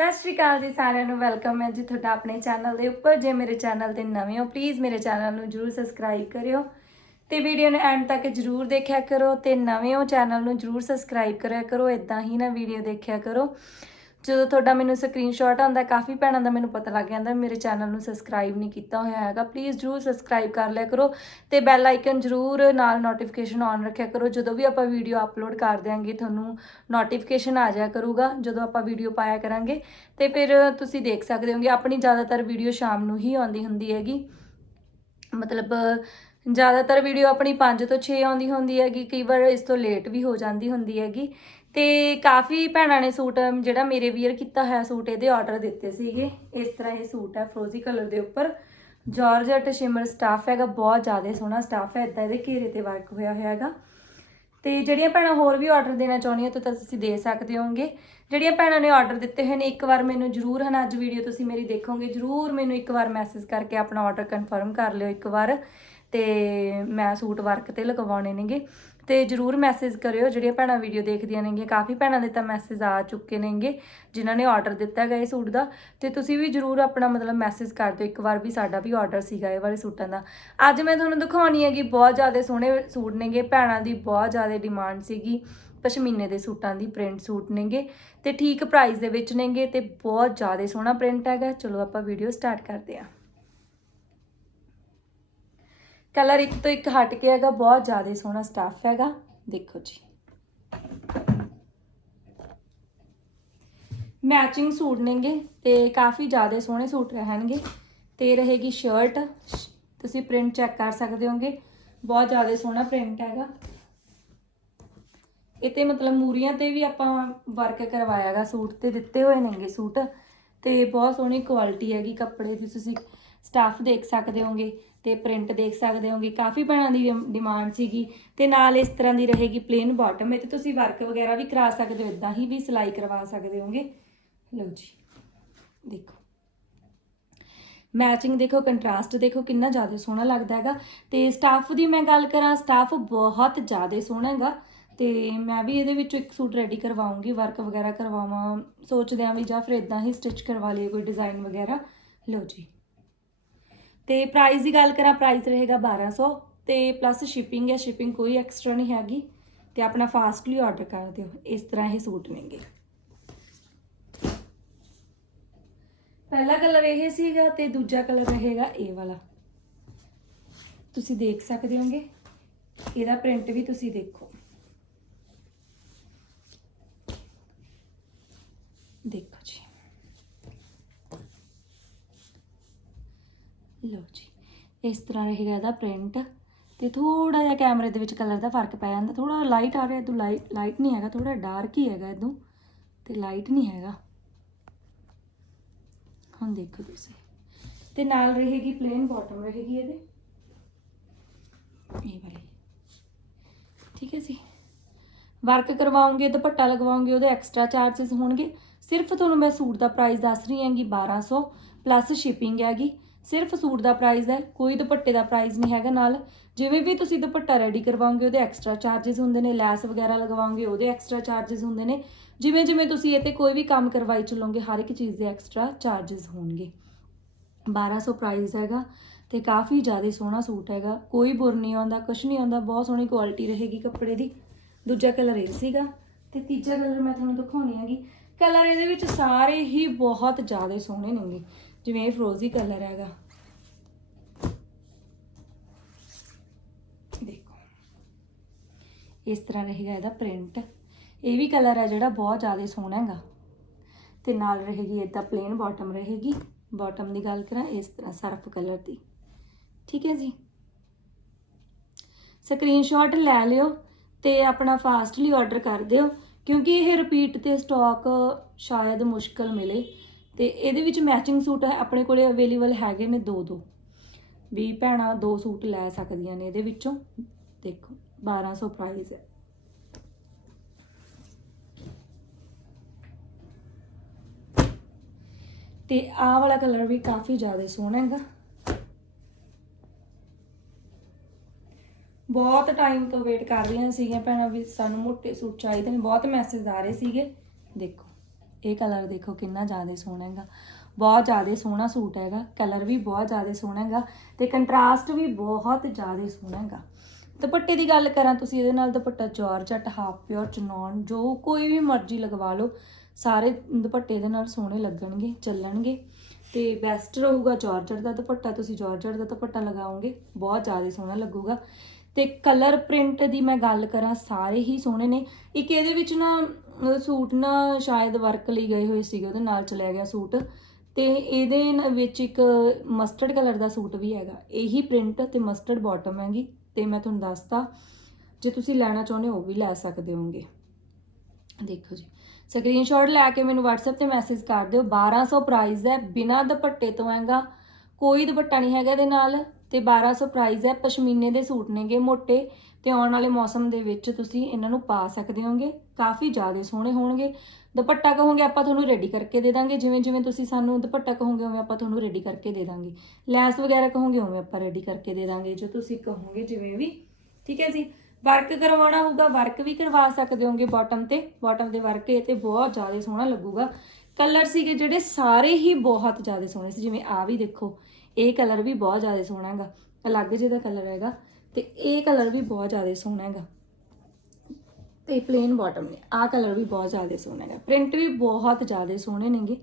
ਸਤਿ ਸ਼੍ਰੀ ਅਕਾਲ ਜੀ ਸਾਰਿਆਂ ਨੂੰ ਵੈਲਕਮ ਹੈ ਜੀ ਤੁਹਾਡਾ ਆਪਣੇ ਚੈਨਲ ਦੇ ਉੱਪਰ। ਜੇ ਮੇਰੇ ਚੈਨਲ ਤੇ ਨਵੇਂ ਹੋ ਪਲੀਜ਼ ਮੇਰੇ ਚੈਨਲ ਨੂੰ ਜਰੂਰ ਸਬਸਕ੍ਰਾਈਬ ਕਰਿਓ ਤੇ ਵੀਡੀਓ ਨੂੰ ਐਂਡ ਤੱਕ ਜਰੂਰ ਦੇਖਿਆ ਕਰੋ ਤੇ ਨਵੇਂ ਹੋ ਚੈਨਲ ਨੂੰ ਜਰੂਰ ਸਬਸਕ੍ਰਾਈਬ ਕਰਿਆ ਕਰੋ ਇਦਾਂ ਹੀ ਨਾ ਵੀਡੀਓ ਦੇਖਿਆ ਕਰੋ। ਜਦੋਂ ਤੁਹਾਡਾ ਮੈਨੂੰ ਸਕਰੀਨਸ਼ਾਟ ਆਉਂਦਾ, ਕਾਫੀ ਭੈਣਾਂ ਦਾ ਮੈਨੂੰ ਪਤਾ ਲੱਗ ਜਾਂਦਾ, ਮੇਰੇ ਚੈਨਲ ਨੂੰ ਸਬਸਕ੍ਰਾਈਬ ਨਹੀਂ ਕੀਤਾ ਹੋਇਆ ਹੈਗਾ। ਪਲੀਜ਼ ਜਰੂਰ ਸਬਸਕ੍ਰਾਈਬ ਕਰ ਲਿਆ ਕਰੋ ਤੇ ਬੈਲ ਆਈਕਨ ਜਰੂਰ ਨਾਲ ਨੋਟੀਫਿਕੇਸ਼ਨ ਔਨ ਰੱਖਿਆ ਕਰੋ। ਜਦੋਂ ਵੀ ਆਪਾਂ ਵੀਡੀਓ ਅਪਲੋਡ ਕਰ ਦਿਆਂਗੇ, ਤੁਹਾਨੂੰ ਨੋਟੀਫਿਕੇਸ਼ਨ ਆ ਜਾਇਆ ਕਰੂਗਾ, ਜਦੋਂ ਆਪਾਂ ਵੀਡੀਓ ਪਾਇਆ ਕਰਾਂਗੇ। ਤੇ ਫਿਰ ਤੁਸੀਂ ਦੇਖ ਸਕਦੇ ਹੋਗੇ, ਆਪਣੀ ਜ਼ਿਆਦਾਤਰ ਵੀਡੀਓ ਸ਼ਾਮ ਨੂੰ ਹੀ ਆਉਂਦੀ ਹੁੰਦੀ ਹੈਗੀ। ਮਤਲਬ, ਜ਼ਿਆਦਾਤਰ ਵੀਡੀਓ ਆਪਣੀ 5 ਤੋਂ 6 ਆਉਂਦੀ ਹੁੰਦੀ ਹੈਗੀ, ਕਈ ਵਾਰ ਇਸ ਤੋਂ ਲੇਟ ਵੀ ਹੋ ਜਾਂਦੀ ਹੁੰਦੀ ਹੈਗੀ। ਤੇ ਕਾਫੀ ਭੈਣਾਂ ਨੇ ਸੂਟ, ਜਿਹੜਾ ਮੇਰੇ ਵੀਅਰ ਕੀਤਾ ਹੋਇਆ ਸੂਟ ਇਹਦੇ ਆਰਡਰ ਦਿੱਤੇ ਸੀਗੇ। ਇਸ ਤਰ੍ਹਾਂ ਇਹ ਸੂਟ ਹੈ ਫਰੋਜ਼ੀ ਕਲਰ ਦੇ ਉੱਪਰ। ਜਾਰਜਟ ਸ਼ਿਮਰ ਸਟਾਫ ਹੈਗਾ, ਬਹੁਤ ਜ਼ਿਆਦਾ ਸੋਹਣਾ ਸਟਾਫ ਹੈ ਇਦਾਂ ਇਹਦੇ ਘੇਰੇ ਤੇ ਵਰਕ ਹੋਇਆ ਹੋਇਆ ਹੈਗਾ। ਤੇ ਜਿਹੜੀਆਂ ਭੈਣਾਂ ਹੋਰ ਵੀ ਆਰਡਰ ਦੇਣਾ ਚਾਹੁੰਦੀਆਂ ਤਾਂ ਤੁਸੀਂ ਦੇ ਸਕਦੇ ਹੋਗੇ ਜਿਹੜੀਆਂ ਭੈਣਾਂ ਨੇ ਆਰਡਰ ਦਿੱਤੇ ਹੋਏ ਨੇ, ਇੱਕ ਵਾਰ ਮੈਨੂੰ ਜਰੂਰ ਹਨ, ਅੱਜ ਵੀਡੀਓ ਤੁਸੀਂ ਮੇਰੀ ਦੇਖੋਗੇ, ਜਰੂਰ ਮੈਨੂੰ ਇੱਕ ਵਾਰ ਮੈਸੇਜ ਕਰਕੇ ਆਪਣਾ ਆਰਡਰ ਕਨਫਰਮ ਕਰ ਲਿਓ ਇੱਕ ਵਾਰ। ਤੇ ਮੈਂ ਸੂਟ ਵਰਕ ਤੇ ਲਗਵਾਉਣੇ ਨੇਗੇ। ਤੇ ਜਰੂਰ ਮੈਸੇਜ ਕਰਿਓ, ਜਿਹੜੀਆਂ ਭੈਣਾਂ ਵੀਡੀਓ ਦੇਖਦੀਆਂ ਨੇਗੀਆਂ, ਕਾਫੀ ਭੈਣਾਂ ਦੇ ਤਾਂ ਮੈਸੇਜ ਆ ਚੁੱਕੇ ਨੇਗੇ, ਜਿਨ੍ਹਾਂ ਨੇ ਆਰਡਰ ਦਿੱਤਾ ਹੈਗਾ ਇਹ ਸੂਟ ਦਾ। ਤੇ ਤੁਸੀਂ ਵੀ ਜਰੂਰ ਆਪਣਾ ਮਤਲਬ ਮੈਸੇਜ ਕਰ ਦਿਓ, ਇੱਕ ਵਾਰ ਵੀ ਸਾਡਾ ਵੀ ਆਰਡਰ ਸੀਗਾ ਇਹ ਵਾਲੇ ਸੂਟਾਂ ਦਾ। ਅੱਜ ਮੈਂ ਤੁਹਾਨੂੰ ਦਿਖਾਉਣੀ ਹੈਗੀ ਬਹੁਤ ਜ਼ਿਆਦਾ ਸੋਹਣੇ ਸੂਟ ਨੇਗੇ, ਭੈਣਾਂ ਦੀ ਬਹੁਤ ਜ਼ਿਆਦਾ ਡਿਮਾਂਡ ਸੀਗੀ, ਪਸ਼ਮੀਨੇ ਦੇ ਸੂਟਾਂ ਦੀ ਪ੍ਰਿੰਟ ਸੂਟ ਨੇਗੇ, ਤੇ ਠੀਕ ਪ੍ਰਾਈਸ ਦੇ ਵਿੱਚ ਨੇਗੇ, ਤੇ ਬਹੁਤ ਜ਼ਿਆਦਾ ਸੋਹਣਾ ਪ੍ਰਿੰਟ ਹੈਗਾ। ਚਲੋ ਆਪਾਂ ਵੀਡੀਓ ਸਟਾਰਟ ਕਰਦੇ ਹਾਂ। ਕਲਰ ਇੱਕ ਤੋਂ ਇੱਕ ਹਟ ਕੇ ਹੈਗਾ, ਬਹੁਤ ਜ਼ਿਆਦਾ ਸੋਹਣਾ ਸਟਾਫ ਹੈਗਾ। ਦੇਖੋ ਜੀ। ਮੈਚਿੰਗ ਸੂਟ ਨੇਗੇ ਤੇ ਕਾਫੀ ਜ਼ਿਆਦਾ ਸੋਹਣੇ ਸੂਟ ਰਹਿਣਗੇ। ਤੇ ਰਹੇਗੀ ਸ਼ਰਟ ਤੁਸੀਂ ਪ੍ਰਿੰਟ ਚੈੱਕ ਕਰ ਸਕਦੇ ਹੋਗੇ। ਬਹੁਤ ਜ਼ਿਆਦਾ ਸੋਹਣਾ ਪ੍ਰਿੰਟ ਹੈਗਾ। ਇਹ ਤੇ ਮਤਲਬ ਮੂਰੀਆਂ ਤੇ ਵੀ ਆਪਾਂ ਵਰਕ ਕਰਵਾਇਆਗਾ ਸੂਟ ਤੇ ਦਿੱਤੇ ਹੋਏ ਨੇਗੇ ਸੂਟ। ਤੇ ਬਹੁਤ ਸੋਹਣੀ ਕੁਆਲਿਟੀ ਹੈਗੀ ਕੱਪੜੇ ਦੀ, ਤੁਸੀਂ ਸਟਾਫ ਦੇਖ ਸਕਦੇ ਹੋਗੇ। ਤੇ ਪ੍ਰਿੰਟ ਦੇਖ ਸਕਦੇ ਹੋਗੇ, ਕਾਫੀ ਭੈਣਾਂ ਦੀ ਡਿਮਾਂਡ ਸੀਗੀ ਤੇ ਨਾਲ ਇਸ ਤਰ੍ਹਾਂ ਦੀ ਰਹੇਗੀ ਪਲੇਨ ਬਾਟਮ ਇਹ ਤੇ ਤੁਸੀਂ ਵਰਕ ਵਗੈਰਾ ਵੀ ਕਰਾ ਸਕਦੇ ਹੋ ਇਦਾਂ ਹੀ ਵੀ ਸਿਲਾਈ ਕਰਵਾ ਸਕਦੇ ਹੋਗੇ। ਲਓ ਜੀ, ਦੇਖੋ। ਮੈਚਿੰਗ ਦੇਖੋ ਕੰਟਰਾਸਟ ਦੇਖੋ, ਕਿੰਨਾ ਜ਼ਿਆਦਾ ਸੋਹਣਾ ਲੱਗਦਾ ਹੈਗਾ। ਤੇ ਸਟਾਫ ਦੀ ਮੈਂ ਗੱਲ ਕਰਾਂ ਸਟਾਫ ਬਹੁਤ ਜ਼ਿਆਦਾ ਸੋਹਣਾ ਹੈਗਾ। ਤੇ ਮੈਂ ਵੀ ਇਹਦੇ ਵਿੱਚੋਂ ਇੱਕ ਸੂਟ ਰੈਡੀ ਕਰਵਾਉਂਗੀ ਵਰਕ ਵਗੈਰਾ ਕਰਵਾਵਾਂ, ਸੋਚਦੇ ਆਂ ਵੀ ਜਾਂ ਫਿਰ ਇਦਾਂ ਹੀ ਸਟਿਚ ਕਰਵਾ ਲਈਏ ਕੋਈ ਡਿਜ਼ਾਈਨ ਵਗੈਰਾ। ਲਓ ਜੀ। ਤੇ ਪ੍ਰਾਈਸ ਦੀ ਗੱਲ ਕਰਾਂ ਪ੍ਰਾਈਸ ਰਹੇਗਾ 1200 ਤੇ ਪਲੱਸ ਸ਼ਿਪਿੰਗ ਹੈ ਸ਼ਿਪਿੰਗ ਕੋਈ ਐਕਸਟਰਾ ਨਹੀਂ ਹੈਗੀ ਤੇ ਆਪਣਾ ਫਾਸਟਲੀ ਆਰਡਰ ਕਰ ਦਿਓ, ਇਸ ਤਰ੍ਹਾਂ ਇਹ ਸੂਟ ਨੇਗੇ। ਪਹਿਲਾ ਕਲਰ ਇਹ ਸੀਗਾ ਤੇ ਦੂਜਾ ਕਲਰ ਰਹੇਗਾ ਇਹ ਵਾਲਾ। ਤੁਸੀਂ ਦੇਖ ਸਕਦੇ ਹੋਗੇ, ਇਹਦਾ ਪ੍ਰਿੰਟ ਵੀ ਤੁਸੀਂ ਦੇਖੋ। ਦੇਖੋ ਜੀ। ਲਓ ਜੀ। ਇਸ ਤਰ੍ਹਾਂ ਰਹੇਗਾ ਇਹਦਾ ਪ੍ਰਿੰਟ ਤੇ ਥੋੜਾ ਜਿਹਾ ਕੈਮਰੇ ਦੇ ਵਿੱਚ ਕਲਰ ਦਾ ਫ਼ਰਕ ਪੈ ਜਾਂਦਾ। ਥੋੜਾ ਲਾਈਟ ਆ ਰਿਹਾ ਇਦੋਂ ਲਾਈਟ ਲਾਈਟ ਨਹੀਂ ਹੈਗਾ ਥੋੜਾ ਡਾਰਕ ਹੀ ਹੈਗਾ ਇਦੋਂ ਤੇ ਲਾਈਟ ਨਹੀਂ ਹੈਗਾ। ਹੁਣ ਦੇਖੋ ਤੁਸੀਂ। ਤੇ ਨਾਲ ਰਹੇਗੀ ਪਲੇਨ ਬਾਟਮ ਰਹੇਗੀ ਇਹਦੇ। ਇਹ ਵਾਲੀ। ਠੀਕ ਹੈ ਜੀ। ਵਰਕ ਕਰਵਾਉਂਗੇ, ਦੁਪੱਟਾ ਲਗਵਾਉਂਗੇ, ਉਹਦੇ ਐਕਸਟਰਾ ਚਾਰजेस ਹੋਣਗੇ। ਸਿਰਫ ਤੁਹਾਨੂੰ ਮੈਂ ਸੂਟ ਦਾ ਪ੍ਰਾਈਸ ਦੱਸ ਰਹੀ ਹਾਂਗੀ 1200 ਪਲੱਸ ਸ਼ਿਪਿੰਗ ਹੈਗੀ। ਸਿਰਫ ਸੂਟ ਦਾ ਪ੍ਰਾਈਸ ਹੈ, ਕੋਈ ਦੁਪੱਟੇ ਦਾ ਪ੍ਰਾਈਸ ਨਹੀਂ ਹੈਗਾ ਨਾਲ। ਜਿਵੇਂ ਵੀ ਤੁਸੀਂ ਦੁਪੱਟਾ ਰੈਡੀ ਕਰਵਾਉਂਗੇ, ਉਹਦੇ ਐਕਸਟਰਾ ਚਾਰजेस ਹੁੰਦੇ ਨੇ, ਲੈਸ ਵਗੈਰਾ ਲਗਵਾਉਂਗੇ, ਉਹਦੇ ਐਕਸਟਰਾ ਚਾਰजेस ਹੁੰਦੇ ਨੇ। ਜਿਵੇਂ ਜਿਵੇਂ ਤੁਸੀਂ ਇਹ ਤੇ ਕੋਈ ਵੀ ਕੰਮ ਕਰਵਾਈ ਚੱਲੋਗੇ, ਹਰ ਇੱਕ ਚੀਜ਼ ਦੇ ਐਕਸਟਰਾ ਚਾਰजेस ਹੋਣਗੇ। 1200 ਪ੍ਰਾਈਸ ਹੈਗਾ ਤੇ ਕਾਫੀ ਜ਼ਿਆਦਾ ਸੋਹਣਾ ਸੂਟ ਹੈਗਾ। ਕੋਈ ਬੁਰ ਨਹੀਂ ਆਉਂਦਾ, ਕੁਛ ਨਹੀਂ ਆਉਂਦਾ, ਬਹੁਤ ਸੋਹਣੀ ਕੁਆਲਿਟੀ ਰਹੇਗੀ ਕੱਪੜੇ ਦੀ। ਦੂਜਾ ਕਲਰ ਇਹ ਸੀਗਾ ਤੇ ਤੀਜਾ ਕਲਰ ਮੈਂ ਤੁਹਾਨੂੰ ਦਿਖਾਉਣੀ ਹੈਗੀ। ਕਲਰ ਇਹਦੇ ਵਿੱਚ ਸਾਰੇ ਹੀ ਬਹੁਤ ਜ਼ਿਆਦਾ ਸੋਹਣੇ ਨੇਗੇ। ਜਿਵੇਂ ਇਹ ਫਰੋਜ਼ੀ ਕਲਰ ਹੈਗਾ। ਦੇਖੋ। ਇਸ ਤਰ੍ਹਾਂ ਰਹੇਗਾ ਇਹਦਾ ਪ੍ਰਿੰਟ ਇਹ ਵੀ ਕਲਰ ਹੈ ਜਿਹੜਾ ਬਹੁਤ ਜ਼ਿਆਦਾ ਸੋਹਣਾ ਹੈਗਾ। ਤੇ ਨਾਲ ਰਹੇਗੀ ਇਦਾਂ ਪਲੇਨ ਬਾਟਮ ਰਹੇਗੀ। ਬਾਟਮ ਦੀ ਗੱਲ ਕਰਾਂ, ਇਸ ਤਰ੍ਹਾਂ ਸਰਫ ਕਲਰ ਦੀ। ਠੀਕ ਹੈ ਜੀ? ਸਕਰੀਨਸ਼ਾਟ ਲੈ ਲਿਓ ਤੇ ਆਪਣਾ ਫਾਸਟਲੀ ਆਰਡਰ ਕਰ ਦਿਓ, ਕਿਉਂਕਿ ਇਹ ਰਿਪੀਟ ਤੇ ਸਟਾਕ ਸ਼ਾਇਦ ਮੁਸ਼ਕਲ ਮਿਲੇ। ਤੇ ਇਹਦੇ ਵਿੱਚ ਮੈਚਿੰਗ ਸੂਟ ਆਪਣੇ ਕੋਲੇ ਅਵੇਲੇਬਲ ਹੈਗੇ ਨੇ ਦੋ ਦੋ। ਵੀ ਭੈਣਾਂ ਦੋ ਸੂਟ ਲੈ ਸਕਦੀਆਂ ਨੇ ਇਹਦੇ ਵਿੱਚੋਂ। ਦੇਖੋ 1200 ਪ੍ਰਾਈਸ ਹੈ। ਤੇ ਆਹ ਵਾਲਾ ਕਲਰ ਵੀ ਕਾਫੀ ਜ਼ਿਆਦਾ ਸੋਹਣਾ ਹੈਗਾ। ਬਹੁਤ ਟਾਈਮ ਤੋਂ ਵੇਟ ਕਰ ਰਹੀਆਂ ਸੀਗੀਆਂ ਭੈਣਾਂ ਵੀ ਸਾਨੂੰ ਮੋਟੇ ਸੂਟ ਚਾਹੀਦੇ ਨੇ, ਬਹੁਤ ਮੈਸੇਜ ਆ ਰਹੇ ਸੀਗੇ। ਦੇਖੋ। ਇਹ ਕਲਰ ਦੇਖੋ ਕਿੰਨਾ ਜ਼ਿਆਦਾ ਸੋਹਣਾ ਹੈਗਾ। ਬਹੁਤ ਜ਼ਿਆਦਾ ਸੋਹਣਾ ਸੂਟ ਹੈਗਾ। ਕਲਰ ਵੀ ਬਹੁਤ ਜ਼ਿਆਦਾ ਸੋਹਣਾ ਹੈਗਾ ਤੇ ਕੰਟਰਾਸਟ ਵੀ ਬਹੁਤ ਜ਼ਿਆਦਾ ਸੋਹਣਾ ਹੈਗਾ। ਦੁਪੱਟੇ ਦੀ ਗੱਲ ਕਰਾਂ ਤੁਸੀਂ, ਇਹਦੇ ਨਾਲ dupatta georgette half pure chinon ਜੋ ਕੋਈ ਵੀ ਮਰਜ਼ੀ ਲਗਵਾ ਲਓ, ਸਾਰੇ ਦੁਪੱਟੇ ਦੇ ਨਾਲ ਸੋਹਣੇ ਲੱਗਣਗੇ, ਚੱਲਣਗੇ। ਤੇ ਬੈਸਟ ਰਹੂਗਾ ਜਾਰਜਟ ਦਾ ਦੁਪੱਟਾ, ਤੁਸੀਂ ਜਾਰਜਟ ਦਾ ਦੁਪੱਟਾ ਲਗਾਓਗੇ, ਬਹੁਤ ਜ਼ਿਆਦਾ ਸੋਹਣਾ ਲੱਗੂਗਾ। ਤੇ ਕਲਰ ਪ੍ਰਿੰਟ ਦੀ ਮੈਂ ਗੱਲ ਕਰਾਂ, ਸਾਰੇ ਹੀ ਸੋਹਣੇ ਨੇ। ਇੱਕ ਇਹਦੇ ਵਿੱਚ ਨਾ ਸੂਟ ਨਾ ਸ਼ਾਇਦ ਵਰਕ ਲਈ ਗਏ ਹੋਏ ਸੀਗੇ, ਉਹਦੇ ਨਾਲ ਚਲਿਆ ਗਿਆ ਸੂਟ। ਤੇ ਇਹਦੇ ਵਿੱਚ ਇੱਕ ਮਸਟਰਡ ਕਲਰ ਦਾ ਸੂਟ ਵੀ ਹੈਗਾ। ਇਹੀ ਪ੍ਰਿੰਟ ਤੇ ਮਸਟਰਡ ਬਾਟਮ ਹੈਗੀ, ਤੇ ਮੈਂ ਤੁਹਾਨੂੰ ਦੱਸਤਾ, ਜੇ ਤੁਸੀਂ ਲੈਣਾ ਚਾਹੁੰਦੇ ਹੋ, ਉਹ ਵੀ ਲੈ ਸਕਦੇ ਹੋਗੇ ਦੇਖੋ ਜੀ ਸਕਰੀਨਸ਼ਾਟ ਲੈ ਕੇ ਮੈਨੂੰ WhatsApp ਤੇ ਮੈਸੇਜ ਕਰ ਦਿਓ। 1200 ਪ੍ਰਾਈਸ ਹੈ, ਬਿਨਾਂ ਦੁਪੱਟੇ ਤੋਂ ਹੈਗਾ, ਕੋਈ ਦੁਪੱਟਾ ਨਹੀਂ ਹੈਗਾ ਇਹਦੇ ਨਾਲ। ਤੇ 1200 ਪ੍ਰਾਈਸ ਹੈ, ਪਸ਼ਮੀਨੇ ਦੇ ਸੂਟ ਨੇਗੇ ਮੋٹے ਤੇ ਆਉਣ ਵਾਲੇ ਮੌਸਮ ਦੇ ਵਿੱਚ ਤੁਸੀਂ ਇਹਨਾਂ ਨੂੰ ਪਾ ਸਕਦੇ ਹੋਗੇ, ਕਾਫੀ ਜ਼ਿਆਦਾ ਸੋਹਣੇ ਹੋਣਗੇ। ਦੁਪੱਟਾ ਕਹੋਗੇ ਆਪਾਂ ਤੁਹਾਨੂੰ ਰੈਡੀ ਕਰਕੇ ਦੇ ਦਾਂਗੇ, ਜਿਵੇਂ ਜਿਵੇਂ ਤੁਸੀਂ ਸਾਨੂੰ ਦੁਪੱਟਾ ਕਹੋਗੇ ਉਵੇਂ ਆਪਾਂ ਤੁਹਾਨੂੰ ਰੈਡੀ ਕਰਕੇ ਦੇ ਦਾਂਗੇ। ਲੈਸ ਵਗੈਰਾ ਕਹੋਗੇ ਉਵੇਂ ਆਪਾਂ ਰੈਡੀ ਕਰਕੇ ਦੇ ਦਾਂਗੇ, ਜੋ ਤੁਸੀਂ ਕਹੋਗੇ ਜਿਵੇਂ ਵੀ, ਠੀਕ ਹੈ ਜੀ? ਵਰਕ ਕਰਵਾਉਣਾ ਹੋਊਗਾ ਵਰਕ ਵੀ ਕਰਵਾ ਸਕਦੇ ਹੋਗੇ ਬਾਟਮ ਤੇ ਬਾਟਮ ਦੇ ਵਰਕ ਇਹ ਤੇ ਬਹੁਤ ਜ਼ਿਆਦਾ ਸੋਹਣਾ ਲੱਗੂਗਾ। ਕਲਰ ਸੀਗੇ ਜਿਹੜੇ ਸਾਰੇ ਹੀ ਬਹੁਤ ਜ਼ਿਆਦਾ ਸੋਹਣੇ ਸੀ, ਜਿਵੇਂ ਆ ਵੀ ਦੇਖੋ ਇਹ ਕਲਰ ਵੀ ਬਹੁਤ ਜ਼ਿਆਦਾ ਸੋਹਣਾ ਹੈਗਾ। ਅਲੱਗ ਜਿਹੇ ਦਾ ਕਲਰ ਹੈਗਾ ਤੇ ਇਹ ਕਲਰ ਵੀ ਬਹੁਤ ਜ਼ਿਆਦਾ ਸੋਹਣਾ ਹੈਗਾ। ਤੇ ਪਲੇਨ ਬਾਟਮ ਨੇ, ਆਹ ਕਲਰ ਵੀ ਬਹੁਤ ਜ਼ਿਆਦਾ ਸੋਹਣਾ ਹੈਗਾ। ਪ੍ਰਿੰਟ ਵੀ ਬਹੁਤ ਜ਼ਿਆਦਾ ਸੋਹਣੇ ਨੇਗੇ।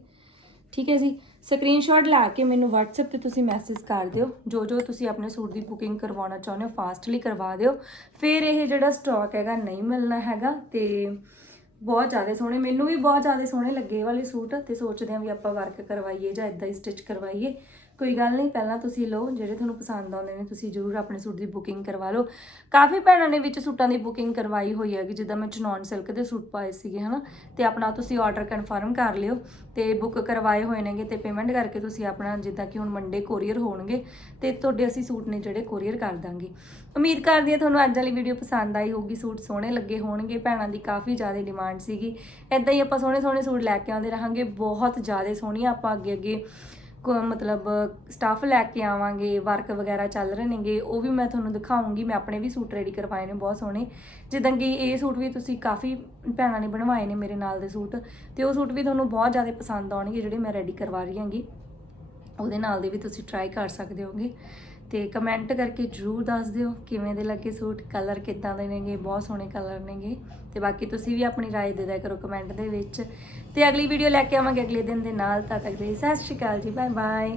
ਠੀਕ ਹੈ ਜੀ? ਸਕਰੀਨਸ਼ਾਟ ਲਾ ਕੇ ਮੈਨੂੰ WhatsApp ਤੇ ਤੁਸੀਂ ਮੈਸੇਜ ਕਰ ਦਿਓ। ਜੋ ਜੋ ਤੁਸੀਂ ਆਪਣੇ ਸੂਟ ਦੀ ਬੁਕਿੰਗ ਕਰਵਾਉਣਾ ਚਾਹੁੰਦੇ ਹੋ ਫਾਸਟਲੀ ਕਰਵਾ ਦਿਓ। ਫਿਰ ਇਹ ਜਿਹੜਾ ਸਟਾਕ ਹੈਗਾ ਨਹੀਂ ਮਿਲਣਾ ਹੈਗਾ ਤੇ ਬਹੁਤ ਜ਼ਿਆਦਾ ਸੋਹਣੇ, ਮੈਨੂੰ ਵੀ ਬਹੁਤ ਜ਼ਿਆਦਾ ਸੋਹਣੇ ਲੱਗੇ ਵਾਲੇ ਸੂਟ ਤੇ ਸੋਚਦੇ ਆ ਵੀ ਆਪਾਂ ਵਰਕ ਕਰਵਾਈਏ ਜਾਂ ਇਦਾਂ ਹੀ ਸਟਿਚ ਕਰਵਾਈਏ। ਕੋਈ ਗੱਲ ਨਹੀਂ, ਪਹਿਲਾਂ ਤੁਸੀਂ ਲਓ, ਜਿਹੜੇ ਤੁਹਾਨੂੰ ਪਸੰਦ ਆਉਂਦੇ ਨੇ, ਤੁਸੀਂ ਜ਼ਰੂਰ ਆਪਣੇ ਸੂਟ ਦੀ ਬੁਕਿੰਗ ਕਰਵਾ ਲਓ। ਕਾਫੀ ਭੈਣਾਂ ਨੇ ਵਿੱਚ ਸੂਟਾਂ ਦੀ ਬੁਕਿੰਗ ਕਰਵਾਈ ਹੋਈ ਹੈਗੀ, ਜਿੱਦਾਂ ਮੈਂ ਚਨੌਨ ਸਿਲਕ ਦੇ ਸੂਟ ਪਾਏ ਸੀਗੇ, ਹਨਾ? ਤੇ ਆਪਣਾ ਤੁਸੀਂ ਆਰਡਰ ਕਨਫਰਮ ਕਰ ਲਿਓ ਤੇ ਬੁੱਕ ਕਰਵਾਏ ਹੋਏ ਨੇਗੇ ਤੇ ਪੇਮੈਂਟ ਕਰਕੇ ਤੁਸੀਂ ਆਪਣਾ, ਜਿੱਦਾਂ ਕਿ ਹੁਣ ਮੰਡੇ ਕੋਰੀਅਰ ਹੋਣਗੇ ਤੇ ਤੁਹਾਡੇ ਅਸੀਂ ਸੂਟ ਨੇ ਜਿਹੜੇ ਕੋਰੀਅਰ ਕਰ ਦਾਂਗੇ। ਉਮੀਦ ਕਰਦੀ ਹਾਂ ਤੁਹਾਨੂੰ ਅੱਜ ਵਾਲੀ ਵੀਡੀਓ ਪਸੰਦ ਆਈ ਹੋਊਗੀ, ਸੂਟ ਸੋਹਣੇ ਲੱਗੇ ਹੋਣਗੇ, ਭੈਣਾਂ ਦੀ ਕਾਫੀ ਜ਼ਿਆਦਾ ਡਿਮਾਂਡ ਸੀਗੀ। ਇਦਾਂ ਹੀ ਆਪਾਂ ਸੋਹਣੇ ਸੋਹਣੇ ਸੂਟ ਲੈ ਕੇ ਆਉਂਦੇ ਰਹਾਂਗੇ, ਬਹੁਤ ਜ਼ਿਆਦਾ ਸੋਹਣੀਆਂ ਆਪਾਂ ਅੱਗੇ ਅੱਗੇ ਮਤਲਬ ਸਟਾਫ ਲੈ ਕੇ ਆਵਾਂਗੇ ਵਰਕ ਵਗੈਰਾ ਚੱਲ ਰਹੇ ਨੇਗੇ ਉਹ ਵੀ ਮੈਂ ਤੁਹਾਨੂੰ ਦਿਖਾਉਂਗੀ ਮੈਂ ਆਪਣੇ ਵੀ ਸੂਟ ਰੈਡੀ ਕਰਵਾਏ ਨੇ ਬਹੁਤ ਸੋਹਣੇ ਜਿੱਦਾਂ ਕਿ ਇਹ ਸੂਟ ਵੀ ਤੁਸੀਂ ਕਾਫੀ ਭੈਣਾਂ ਨੇ ਬਣਵਾਏ ਨੇ ਮੇਰੇ ਨਾਲ ਦੇ ਸੂਟ ਤੇ ਉਹ ਸੂਟ ਵੀ ਤੁਹਾਨੂੰ ਬਹੁਤ ਜ਼ਿਆਦਾ ਪਸੰਦ ਆਉਣਗੇ ਜਿਹੜੇ ਮੈਂ ਰੈਡੀ ਕਰਵਾ ਰਹੀ ਹਾਂਗੀ ਉਹਦੇ ਨਾਲ ਦੇ ਵੀ ਤੁਸੀਂ ਟਰਾਈ ਕਰ ਸਕਦੇ ਹੋਗੇ ਤੇ ਕਮੈਂਟ ਕਰਕੇ ਜਰੂਰ ਦੱਸ ਦਿਓ ਕਿਵੇਂ ਦੇ ਲੱਗੇ ਸੂਟ ਕਲਰ ਕਿੱਦਾਂ ਦੇ ਨੇਗੇ ਬਹੁਤ ਸੋਹਣੇ ਕਲਰ ਨੇਗੇ ਤੇ ਬਾਕੀ ਤੁਸੀਂ ਵੀ ਆਪਣੀ رائے ਦੇ ਦਿਆ ਕਰੋ ਕਮੈਂਟ ਦੇ ਵਿੱਚ ਤੇ ਅਗਲੀ ਵੀਡੀਓ ਲੈ ਕੇ ਆਵਾਂਗੇ ਅਗਲੇ ਦਿਨ ਦੇ ਨਾਲ, ਤਦ ਤੱਕ ਦੇ ਸਤਿ ਸ਼੍ਰੀ ਅਕਾਲ ਜੀ ਬਾਏ ਬਾਏ